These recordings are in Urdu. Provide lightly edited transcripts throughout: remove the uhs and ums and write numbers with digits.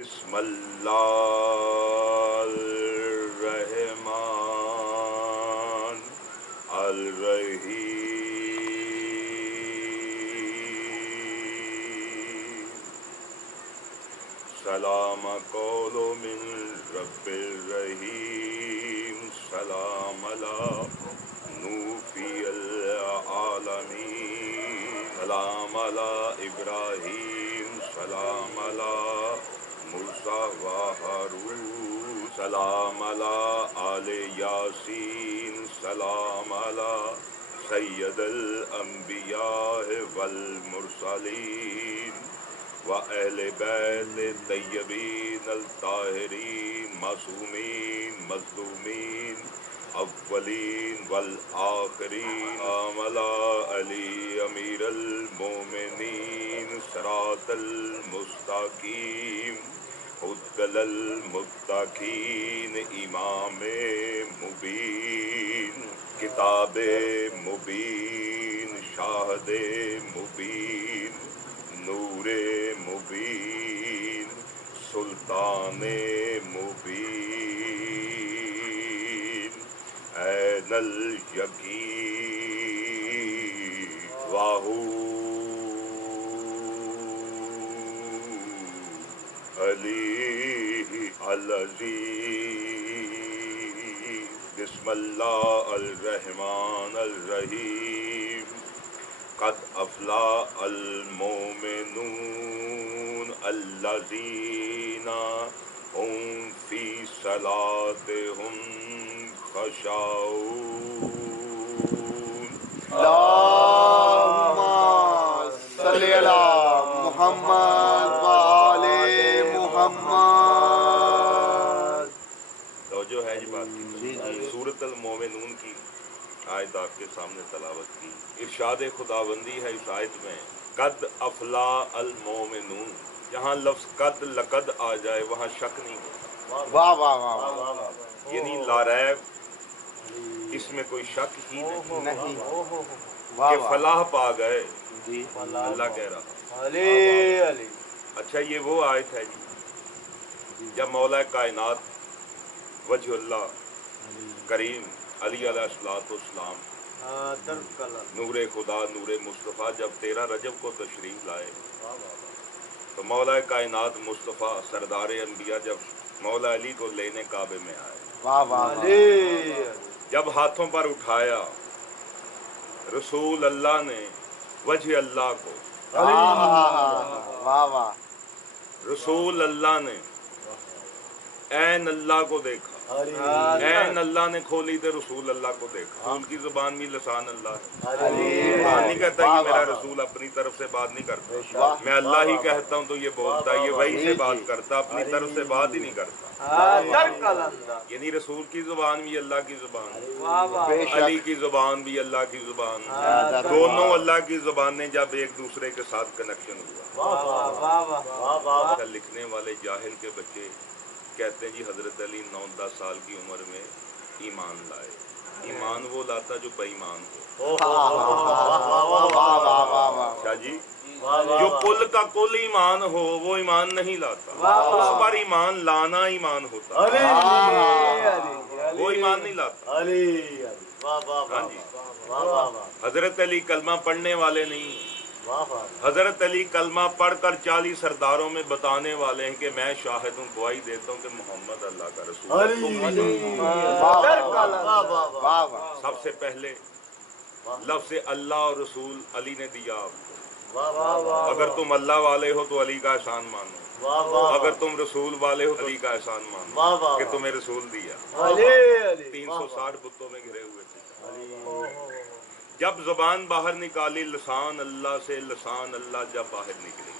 بسم اللہ الرحمن الرحیم سلام قول من رب الرحیم سلام علی نوفی العالمین سلام علی ابراہیم سلام علی موسیٰ و ہارون سلام علی آل یاسین سلام علی سید الانبیاء والمرسلین و اہل بیت طیبین الطاہرین معصومین مظلومین اولین والآخرین سلام علی علی امیر المومنین صراط المستقیم عدل المتقین امام مبین کتاب مبین شاہد مبین نور مبین سلطان مبین عین الیقین واہو علی العزیز بسم اللہ الرحمن الرحیم قد افلح المؤمنون الذین هم فی صلاتهم خاشعون اللهم صل علی محمد و آل محمد. توجہ ہے جی بات کی. سورۃ المومنون کی آیت آپ کے سامنے تلاوت کی. ارشاد خداوندی ہے اس آیت میں قد افلاح المومنون. جہاں لفظ قد لقد آ جائے وہاں شک نہیں ہوتا. واہ واہ واہ واہ. یعنی لا ریب اس میں کوئی شک ہی نہیں کہ فلاح پا گئے. اللہ کہہ رہا. اچھا یہ وہ آیت ہے جی جب مولا کائنات وجہ اللہ کریم علی علیہ السلام نور خدا نور مصطفیٰ جب 13 رجب کو تشریف لائے تو مولا کائنات مصطفیٰ سردار انبیاء جب مولا علی کو لینے کعبے میں آئے. جب ہاتھوں پر اٹھایا رسول اللہ نے وجہ اللہ کو رسول اللہ نے عین اللہ کو دیکھا. عین اللہ نے کھولی تو رسول اللہ کو دیکھا. رسول کی زبان بھی لسان اللہ ہے. قرآن نہیں کہتا کہ میرا رسول اپنی طرف سے بات نہیں کرتا. میں اللہ ہی کہتا ہوں تو یہ بولتا ہے. یہ وہی سے بات کرتا اپنی طرف سے بات ہی نہیں کرتا. یعنی رسول کی زبان بھی اللہ کی زبان, علی کی زبان بھی اللہ کی زبان. دونوں اللہ کی زبانیں جب ایک دوسرے کے ساتھ کنیکشن ہوا. لکھنے والے جاہل کے بچے کہتے ہیں جی حضرت علی 9-10 سال کی عمر میں ایمان لائے. ایمان وہ لاتا جو بے ایمان ہو. اچھا جی جو کل کا کل ایمان ہو وہ ایمان نہیں لاتا. اس پر ایمان لانا ایمان ہوتا. وہ ایمان نہیں لاتا. ہاں جی حضرت علی کلمہ پڑھنے والے نہیں. حضرت علی کلمہ پڑھ کر 40 سرداروں میں بتانے والے ہیں کہ میں شاہد ہوں گواہی دیتا ہوں کہ محمد اللہ کا رسول. سب سے پہلے لفظ اللہ اور رسول علی نے دیا آپ کو. اگر تم اللہ والے ہو تو علی کا احسان مانو. اگر تم رسول والے ہو تو علی کا احسان مانو کہ تمہیں رسول دیا. 360 بتوں میں گھرے ہوئے تھے. جب زبان باہر نکالی لسان اللہ سے, لسان اللہ جب باہر نکلی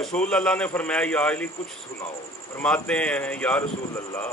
رسول اللہ نے فرمایا یا علی کچھ سناؤ. فرماتے ہیں یا رسول اللہ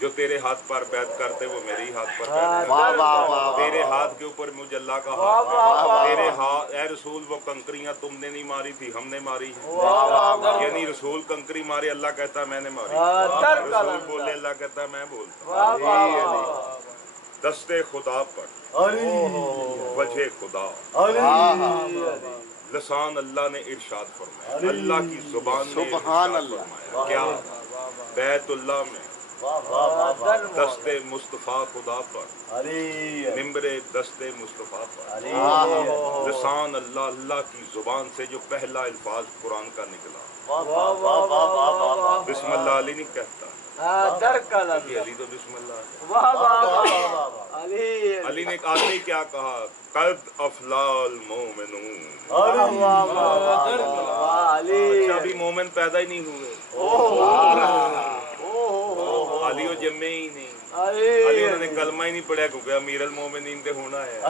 جو تیرے ہاتھ پر بیعت کرتے وہ میرے ہی ہاتھ پر واہ بیعت واہ کرتے، واہ تیرے واہ ہاتھ کے اوپر مجھے اللہ کا واہ ہاتھ واہ ہے، واہ تیرے ہاتھ اے رسول وہ کنکریاں تم نے نہیں ماری تھی ہم نے ماری ہیں، واہ واہ واہ یعنی رسول کنکری مارے اللہ کہتا ہے میں نے ماری، در رسول کلندر بولے اللہ کہتا ہے میں بولتا ہوں۔ واہ واہ واہ دستے خدا پر وجہ خدا لسان اللہ نے ارشاد فرمایا، اللہ کی زبان نے سبحان ارشاد اللہ۔ فرمایا کیا بیت اللہ میں دست مصطفیٰ خدا پر ممبر دست مصطفیٰ پر لسان اللہ، اللہ کی زبان سے جو پہلا الفاظ قرآن کا نکلا، بسم اللہ علی نہیں کہتا، در کہ کلندر علی تو بسم اللہ ہے۔ واہ واہ واہ علی علی نے آتے ہی کیا کہا، قد افلاح المومنون۔ واہ واہ واہ علی اچھا ابھی مومن پیدا ہی نہیں ہوئے، علی وہ جمے ہی نہیں، علی انہوں نے کلمہ ہی نہیں پڑھا کیونکہ امیر المومنین تے ہونا ہے۔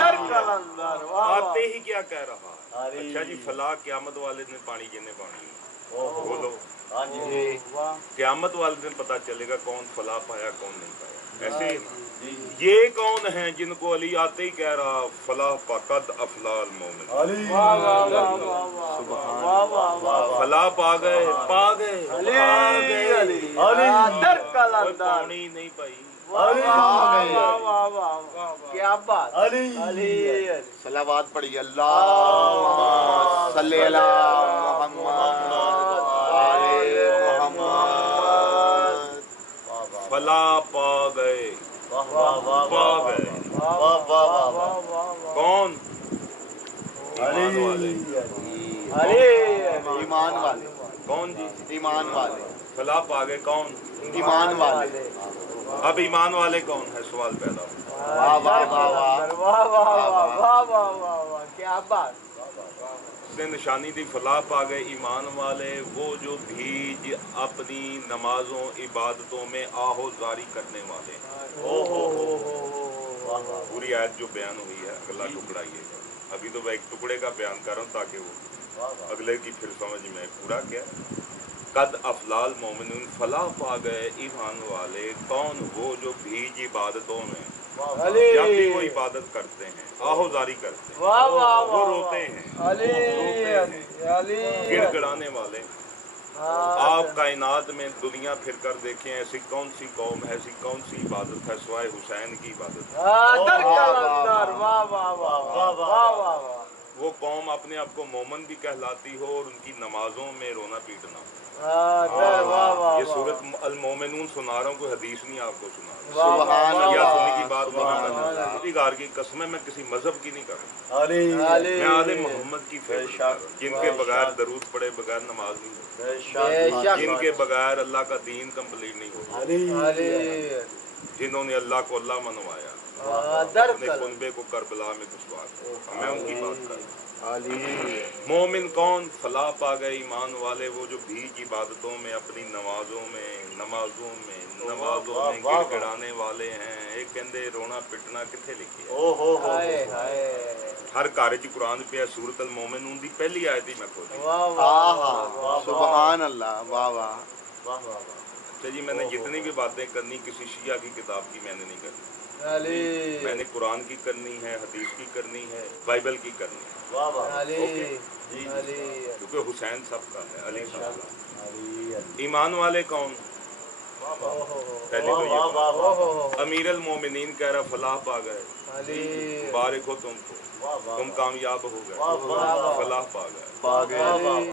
در کلندر واہ آتے ہی کیا کہہ رہا ہے، اچھا جی فلاح قیامت والے دن پانی جنے پانی بولو، قیامت والے دن پتا چلے گا کون فلاح پایا کون نہیں پایا۔ ایسے ہی نا یہ کون ہیں جن کو علی آتے ہی کہہ رہا فلاح پا قد افلاح المومن، واہ واہ واہ واہ واہ فلاح پا گئے پا گئے علی علی در کوئی کلندر پانی نہیں پائی۔ واہ واہ واہ واہ کیا بات علی صلوات پڑھیے اللہ صلی علی محمد آل محمد۔ فلاح پا گئے پا گئے کون؟ ایمان والے۔ ایمان والے، کون جی؟ ایمان والے، فلاح پا گئے کون؟ ایمان والے۔ اب ایمان والے کون ہے سوال پیدا ہو۔ واہ واہ واہ واہ واہ واہ واہ واہ واہ کیا بات نے نشانی دی فلاح پا گئے ایمان والے وہ جو بھیج اپنی نمازوں عبادتوں میں آہو زاری کرنے والے ہیں۔ پوری آیت جو بیان ہوئی ہے اگلا ٹکڑا یہ ہے، ابھی تو میں ایک ٹکڑے کا بیان کر رہا ہوں تاکہ وہ اگلے کی پھر سمجھ میں پورا کیا۔ قد افلاح المومنون فلاح پا گئے ایمان والے کون؟ وہ جو بھیج عبادتوں میں جب بھی وہ عبادت کرتے ہیں آہو زاری کرتے ہیں، واہ واہ وہ روتے ہیں، علی علی گڑ گڑانے والے۔ آپ کائنات میں دنیا پھر کر دیکھیں ایسی کون سی قوم ہے، ایسی کون سی عبادت ہے سوائے حسین کی عبادت ہے۔ در کلندر واہ واہ واہ واہ واہ وہ قوم اپنے آپ کو مومن بھی کہلاتی ہو اور ان کی نمازوں میں رونا پیٹنا ہو۔ یہ سورت المومنون سنا رہا ہوں، کوئی حدیث نہیں آپ کو سنا رہا، سبحان یا اللہ سننے کی بات نہیں کرنا، کسی غار کی قسم ہے، میں کسی مذہب کی نہیں کر رہا، میں آل محمد کی فیض کر رہا ہوں، جن کے بغیر درود پڑھے بغیر نماز نہیں ہوتی، جن کے بغیر اللہ کا دین کمپلیٹ نہیں ہوتا، جنہوں نے اللہ کو اللہ منوایا، اپنے کنبے کو کربلا میں گھسوا دیا، میں ان کی بات کر رہا ہوں۔ مومن کون؟ فلاح پا گئے ایمان والے وہ جو بھیج عبادتوں میں اپنی نمازوں میں گڑ گڑانے والے ہیں۔ ایک کہندے رونا پٹنا کتنے لکھی ہے؟ ہر گھر چ قرآن پہ سورت المومنون دی پہلی آیت ہی میں کھولی۔ سبحان اللہ واہ واہ۔ اچھا جی میں نے جتنی بھی باتیں کرنی کسی شیعہ کی کتاب کی میں نے نہیں کرنی، میں نے قرآن کی کرنی ہے، حدیث کی کرنی ہے، بائبل کی کرنی ہے، کیونکہ حسین سب کا ہے، علی سب کا۔ ایمان والے کون؟ پہلے تو یہ بات، امیر المومنین کہہ رہا فلاح پا گئے، مبارک ہو تم کو، تم کامیاب ہو گئے، فلاح پا گئے۔